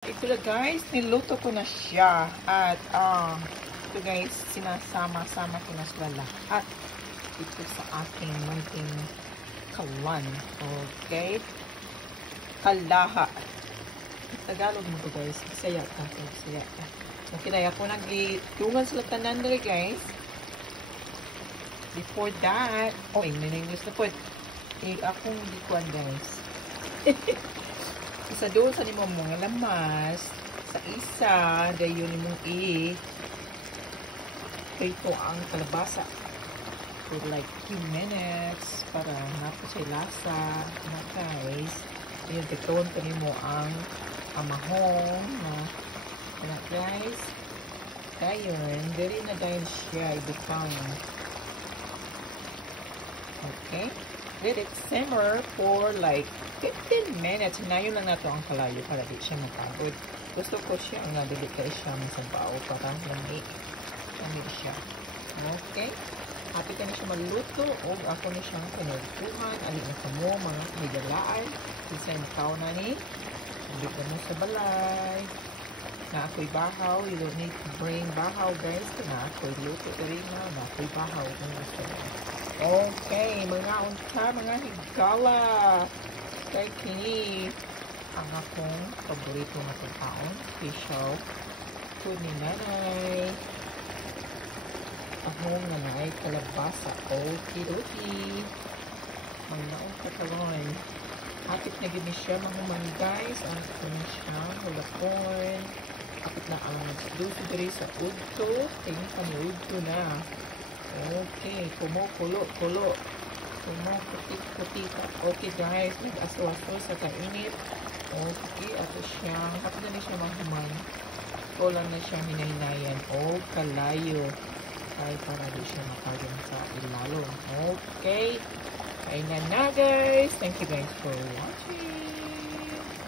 Ito na guys, niluto ko na siya. At ito guys, sinasama-sama ko na sila lahat. Ito sa aking munting kalan. Okay? Kalaha. Tagalog mo to guys. Saya ka. Saya ka. Okay na ako nag-itungan sila tanan nila guys. Before that, in-English na po. Akong likuan guys. Isa doon sa nimong mga lamas, sa isa, dayon nimong prito ang kalabasa for like 2 minutes para napo siya lasa na guys. Ayun, titon pa nimo ang amahong na guys. Dayon, dali na dayon siya ibutang. Okay? Let it simmer for like 15 minutes. Hinayon lang nato ang kalayo para di siya mapagod. Gusto ko siya ang nabilikay siya sa bao para lamig siya. Okay? Happy ka na siya maluto o ako na siyang pinagkuhan. Alin na kamo mga migalaan. Isa yung tao na ni. Alin ka mo sa balay. Na ako'y bahaw. You don't need to bring bahaw guys. Na ako'y luto rin na ako'y bahaw kung gusto mo. Okay, mga unta, mga higala. Kay kini ang akong paborito na pagkaon. Special food ni nanay. Akong nanay kalabasa. Okie-dokie. Mga unta karon. Kapit na gini siya mga man guys. Ang kanya siya. Hulakon. Kapit na ang nagsuduso diri sa udto. Tingin kami udto na. Okay, kulo. Puti. Okay guys, nag-aso-aso sa kainit. Okay, ato siyang, kapag na siya mahuman. Kulang na siyang hinahinayan. O, kalayo. Kaya para di siya makagan sa ilalong. Okay, kainan na guys. Thank you guys for watching.